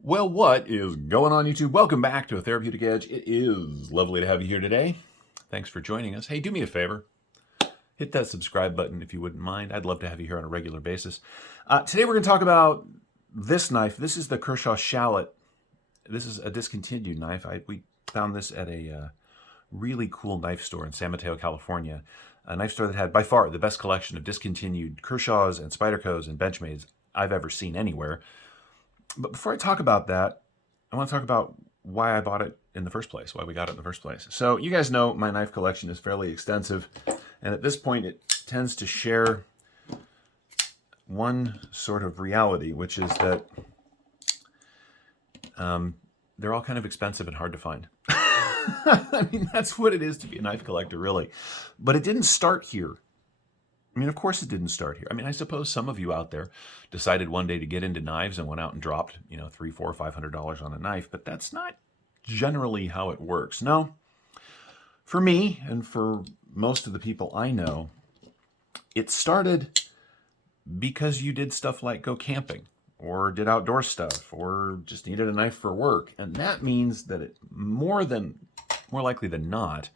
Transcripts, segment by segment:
Well, what is going on, YouTube? Welcome back to A Therapeutic Edge. It is lovely to have you here today. Thanks for joining us. Hey, do me a favor. Hit that subscribe button if you wouldn't mind. I'd love to have you here on a regular basis. Today we're going to talk about this knife. This is the Kershaw Shallot. This is a discontinued knife. We found this at a really cool knife store in San Mateo, California. A knife store that had by far the best collection of discontinued Kershaws and Spydercos and Benchmades I've ever seen anywhere. But before I talk about that, I want to talk about why I bought it in the first place, why we got it in the first place. So you guys know my knife collection is fairly extensive, and at this point it tends to share one sort of reality, which is that they're all kind of expensive and hard to find. I mean, that's what it is to be a knife collector, really. But it didn't start here. I mean, of course it didn't start here. I mean, I suppose some of you out there decided one day to get into knives and went out and dropped, $300, $400, $500 on a knife, but that's not generally how it works. No, for me and for most of the people I know, it started because you did stuff like go camping or did outdoor stuff or just needed a knife for work. And that means that it more likely than not,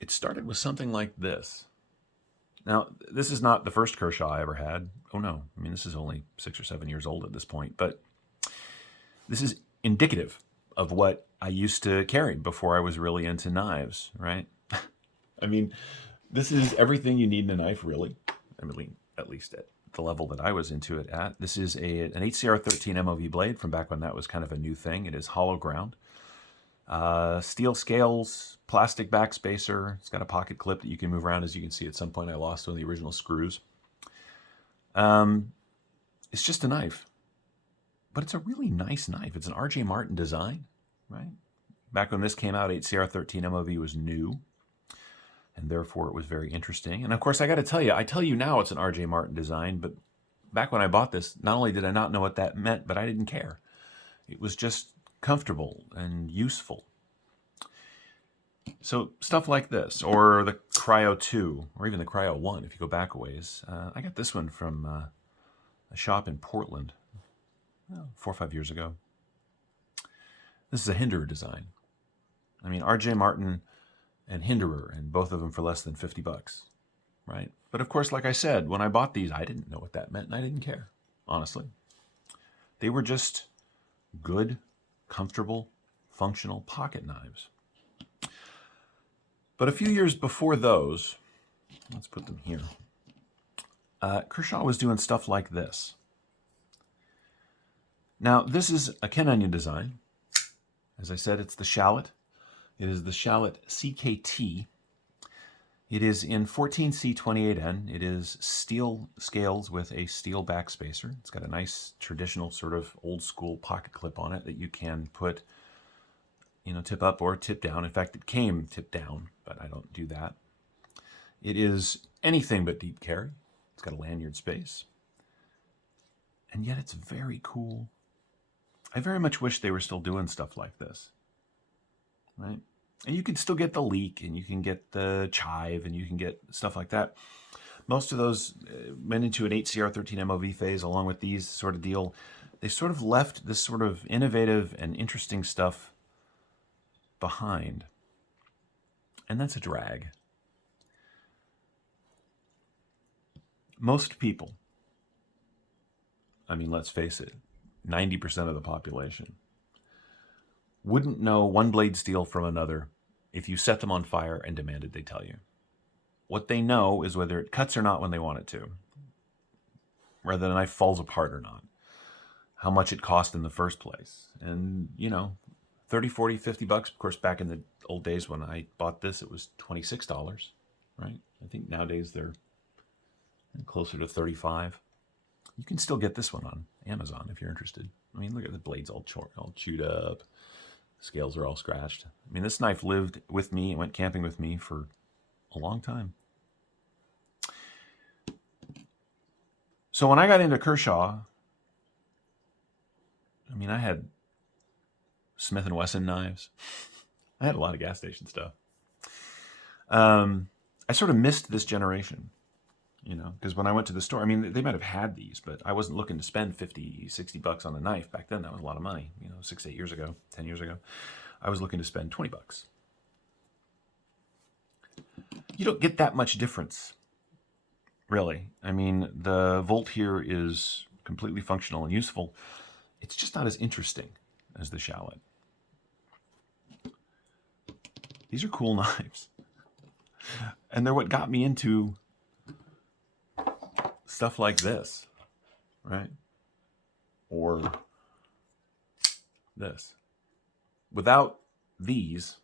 it started with something like this. Now, this is not the first Kershaw I ever had. Oh no, I mean, this is only 6 or 7 years old at this point, but this is indicative of what I used to carry before I was really into knives, right? I mean, this is everything you need in a knife, really. I mean, at least at the level that I was into it at. This is an HCR13 MOV blade from back when that was kind of a new thing. It is hollow ground. Steel scales, plastic backspacer. It's got a pocket clip that you can move around. As you can see, at some point I lost one of the original screws. It's just a knife, but it's a really nice knife. It's an R.J. Martin design, right? Back when this came out, HCR13 MOV was new, and therefore it was very interesting. And of course, I got to tell you, I tell you now it's an R.J. Martin design, but back when I bought this, not only did I not know what that meant, but I didn't care. It was just comfortable and useful. So stuff like this, or the Cryo 2, or even the Cryo 1, if you go back a ways. I got this one from a shop in Portland 4 or 5 years ago. This is a Hinderer design. I mean, R.J. Martin and Hinderer, and both of them for less than $50, right? But of course, like I said, when I bought these, I didn't know what that meant, and I didn't care, honestly. They were just good, comfortable, functional pocket knives. But a few years before those, let's put them here, Kershaw was doing stuff like this. Now, this is a Ken Onion design. As I said, it's the Shallot. It is the Shallot CKT. It is in 14C28N. It is steel scales with a steel backspacer. It's got a nice traditional sort of old school pocket clip on it that you can put, tip up or tip down. In fact, it came tip down, but I don't do that. It is anything but deep carry. It's got a lanyard space. And yet it's very cool. I very much wish they were still doing stuff like this, right? And you can still get the leak, and you can get the chive, and you can get stuff like that. Most of those went into an HCR13 MOV phase along with these sort of deal. They sort of left this sort of innovative and interesting stuff behind. And that's a drag. Most people, I mean, let's face it, 90% of the population wouldn't know one blade steel from another if you set them on fire and demanded they tell you. What they know is whether it cuts or not when they want it to, whether the knife falls apart or not, how much it cost in the first place. And, 30, 40, $50. Of course, back in the old days when I bought this, it was $26, right? I think nowadays they're closer to $35. You can still get this one on Amazon if you're interested. I mean, look at the blades all chewed up. The scales are all scratched. I mean, this knife lived with me and went camping with me for a long time. So when I got into Kershaw, I mean, I had Smith & Wesson knives. I had a lot of gas station stuff. I sort of missed this generation. You know, because when I went to the store, I mean, they might have had these, but I wasn't looking to spend 50, 60 bucks on a knife. Back then, that was a lot of money, you know, 6, 8 years ago, 10 years ago. I was looking to spend 20 bucks. You don't get that much difference, really. I mean, the Volt here is completely functional and useful. It's just not as interesting as the Shallot. These are cool knives. And they're what got me into stuff like this, right? Or this. Without these,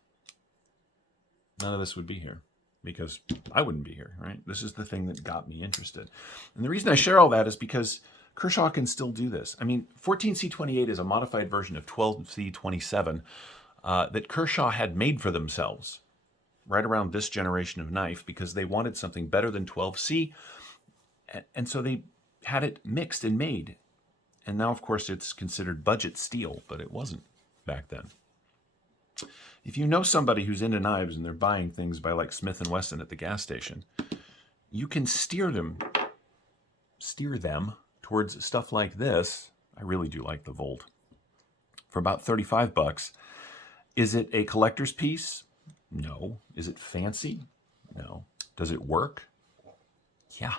none of this would be here, because I wouldn't be here, right? This is the thing that got me interested. And the reason I share all that is because Kershaw can still do this. I mean, 14C28 is a modified version of 12C27 that Kershaw had made for themselves right around this generation of knife because they wanted something better than 12C. And so they had it mixed and made. And now, of course, it's considered budget steel, but it wasn't back then. If you know somebody who's into knives and they're buying things by like Smith & Wesson at the gas station, you can steer them towards stuff like this. I really do like the Volt. For about 35 bucks. Is it a collector's piece? No. Is it fancy? No. Does it work? Yeah,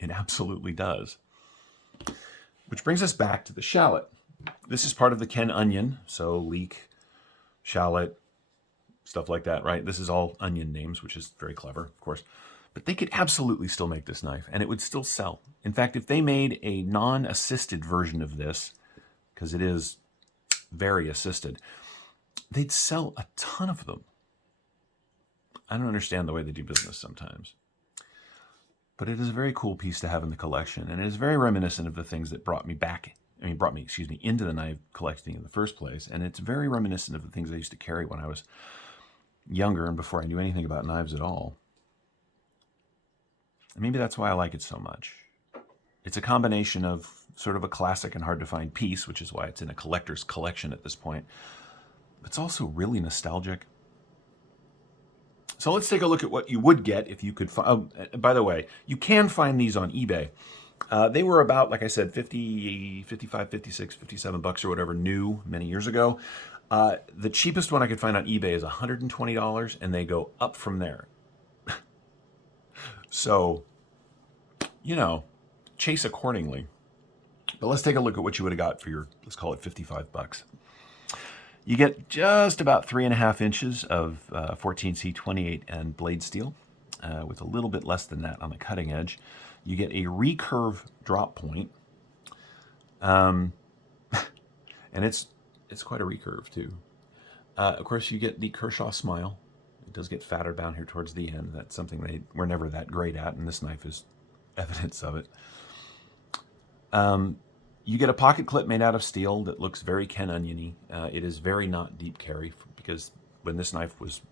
it absolutely does. Which brings us back to the Shallot. This is part of the Ken Onion, so leek, shallot, stuff like that, right? This is all onion names, which is very clever, of course. But they could absolutely still make this knife, and it would still sell. In fact, if they made a non-assisted version of this, because it is very assisted, they'd sell a ton of them. I don't understand the way they do business sometimes. But it is a very cool piece to have in the collection, and it is very reminiscent of the things that brought me into the knife collecting in the first place, and it's very reminiscent of the things I used to carry when I was younger and before I knew anything about knives at all. And maybe that's why I like it so much. It's a combination of sort of a classic and hard-to-find piece, which is why it's in a collector's collection at this point. But it's also really nostalgic. So let's take a look at what you would get if you could find... Oh, by the way, you can find these on eBay. They were about, like I said, 50, 55, 56, 57 bucks or whatever new many years ago. The cheapest one I could find on eBay is $120, and they go up from there. So, you know, chase accordingly. But let's take a look at what you would have got for your, let's call it 55 bucks. You get just about 3.5 inches of 14C28 and blade steel, with a little bit less than that on the cutting edge. You get a recurve drop point, and it's quite a recurve too. Of course, you get the Kershaw smile. It does get fatter down here towards the end. That's something they were never that great at, and this knife is evidence of it. You get a pocket clip made out of steel that looks very Ken Onion-y. It is very not deep carry, because when this knife was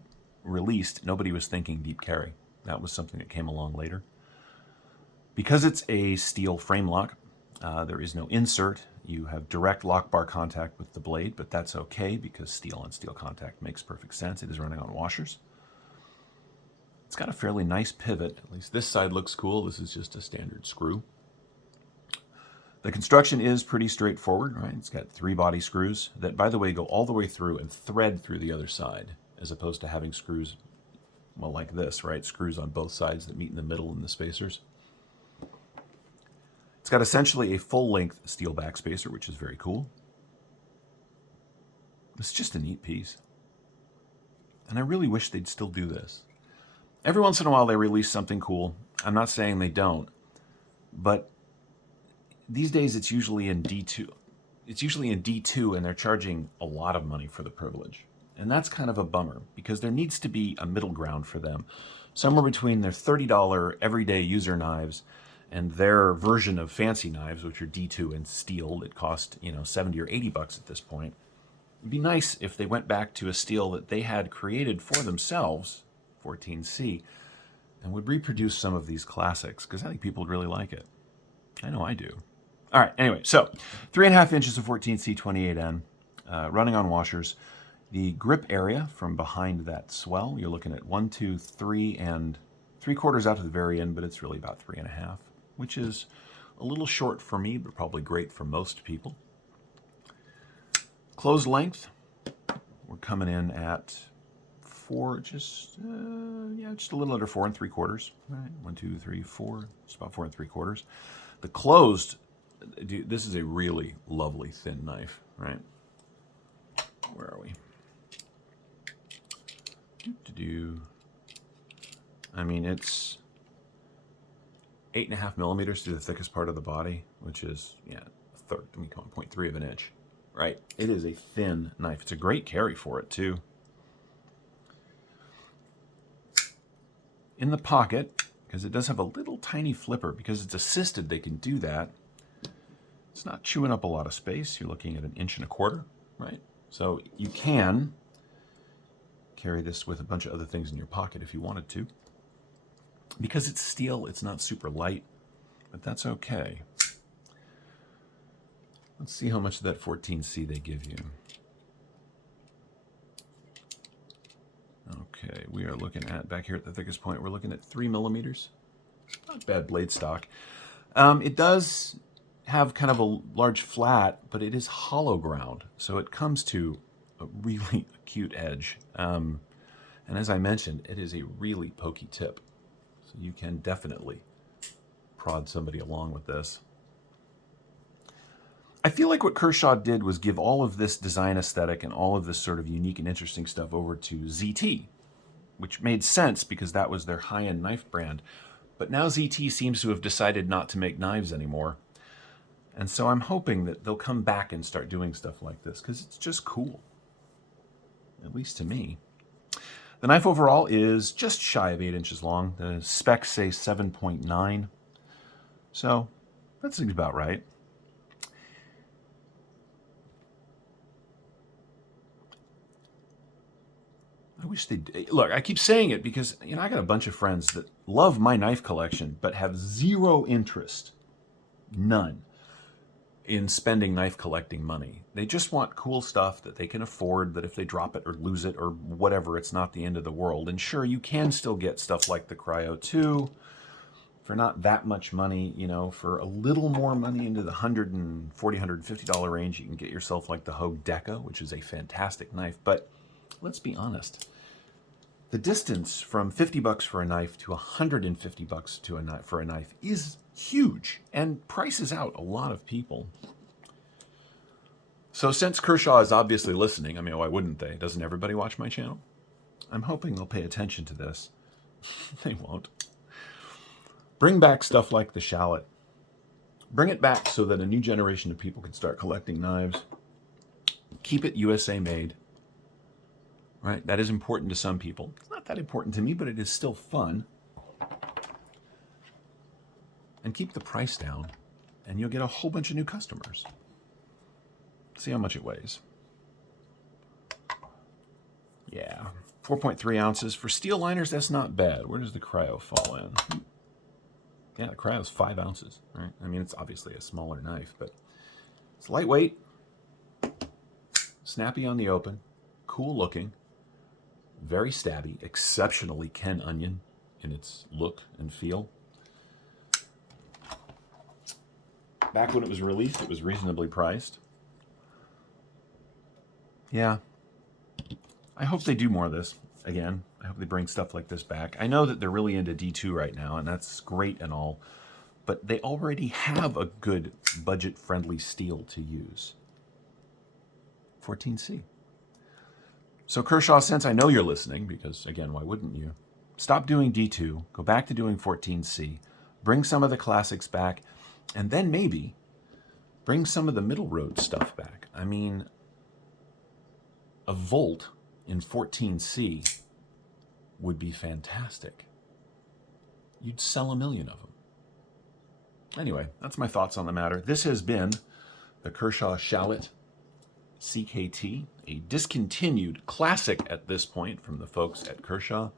released, nobody was thinking deep carry. That was something that came along later. Because it's a steel frame lock, there is no insert. You have direct lock bar contact with the blade, but that's okay because steel on steel contact makes perfect sense. It is running on washers. It's got a fairly nice pivot. At least this side looks cool. This is just a standard screw. The construction is pretty straightforward, right? It's got 3 body screws that, by the way, go all the way through and thread through the other side, as opposed to having screws, well, like this, right? Screws on both sides that meet in the middle in the spacers. It's got essentially a full-length steel backspacer, which is very cool. It's just a neat piece. And I really wish they'd still do this. Every once in a while they release something cool. I'm not saying they don't, but these days it's usually in D2. It's usually in D2, and they're charging a lot of money for the privilege. And that's kind of a bummer, because there needs to be a middle ground for them. Somewhere between their $30 everyday user knives and their version of fancy knives, which are D2 and steel that cost, you know, 70 or 80 bucks at this point. It'd be nice if they went back to a steel that they had created for themselves, 14C, and would reproduce some of these classics, because I think people would really like it. I know I do. All right, anyway, so 3.5 inches of 14C28N, running on washers. The grip area from behind that swell, you're looking at 1, 2, 3, and 3/4 out to the very end, but it's really about 3.5, which is a little short for me, but probably great for most people. Closed length, we're coming in at 4, just a little under 4 3/4. Right, 1, 2, 3, 4. It's about 4 3/4. The closed, this is a really lovely thin knife, right? Where are we? I mean, it's 8.5 millimeters through the thickest part of the body, which is, a third, 0.3 of an inch, right? It is a thin knife. It's a great carry for it, too. In the pocket, because it does have a little tiny flipper, because it's assisted, they can do that. It's not chewing up a lot of space. You're looking at 1.25 inches, right? So you can carry this with a bunch of other things in your pocket if you wanted to. Because it's steel, it's not super light, but that's okay. Let's see how much of that 14C they give you. Okay, we are looking at, back here at the thickest point, we're looking at 3 millimeters. Not bad blade stock. It does have kind of a large flat, but it is hollow ground, so it comes to a really acute edge. And as I mentioned, it is a really pokey tip. So you can definitely prod somebody along with this. I feel like what Kershaw did was give all of this design aesthetic and all of this sort of unique and interesting stuff over to ZT, which made sense because that was their high-end knife brand. But now ZT seems to have decided not to make knives anymore. And so I'm hoping that they'll come back and start doing stuff like this because it's just cool, at least to me. The knife overall is just shy of 8 inches long. The specs say 7.9. So that seems about right. I wish they'd... Look, I keep saying it because, I got a bunch of friends that love my knife collection but have zero interest, none, in spending knife collecting money. They just want cool stuff that they can afford, that if they drop it or lose it or whatever, it's not the end of the world. And sure, you can still get stuff like the Cryo 2 for not that much money. For a little more money, into the $140, $150 range, you can get yourself like the Hogue Deca, which is a fantastic knife. But let's be honest. The distance from $50 for a knife to $150 for a knife is huge and prices out a lot of people. So since Kershaw is obviously listening, why wouldn't they? Doesn't everybody watch my channel? I'm hoping they'll pay attention to this. They won't. Bring back stuff like the Shallot. Bring it back so that a new generation of people can start collecting knives. Keep it USA made. Right? That is important to some people. It's not that important to me, but it is still fun. And keep the price down, and you'll get a whole bunch of new customers. See how much it weighs. Yeah, 4.3 ounces. For steel liners, that's not bad. Where does the Cryo fall in? Yeah, the Cryo's 5 ounces, right? It's obviously a smaller knife, but it's lightweight, snappy on the open, cool looking, very stabby, exceptionally Ken Onion in its look and feel. Back when it was released, it was reasonably priced. Yeah. I hope they do more of this again. I hope they bring stuff like this back. I know that they're really into D2 right now, and that's great and all, but they already have a good budget-friendly steel to use. 14C. So Kershaw, since I know you're listening, because again, why wouldn't you? Stop doing D2, go back to doing 14C, bring some of the classics back, and then maybe bring some of the middle road stuff back. A Volt in 14C would be fantastic. You'd sell 1 million of them. Anyway, that's my thoughts on the matter. This has been the Kershaw Shallot CKT, a discontinued classic at this point from the folks at Kershaw.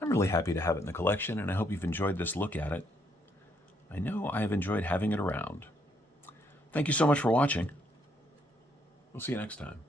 I'm really happy to have it in the collection, and I hope you've enjoyed this look at it. I know I have enjoyed having it around. Thank you so much for watching. We'll see you next time.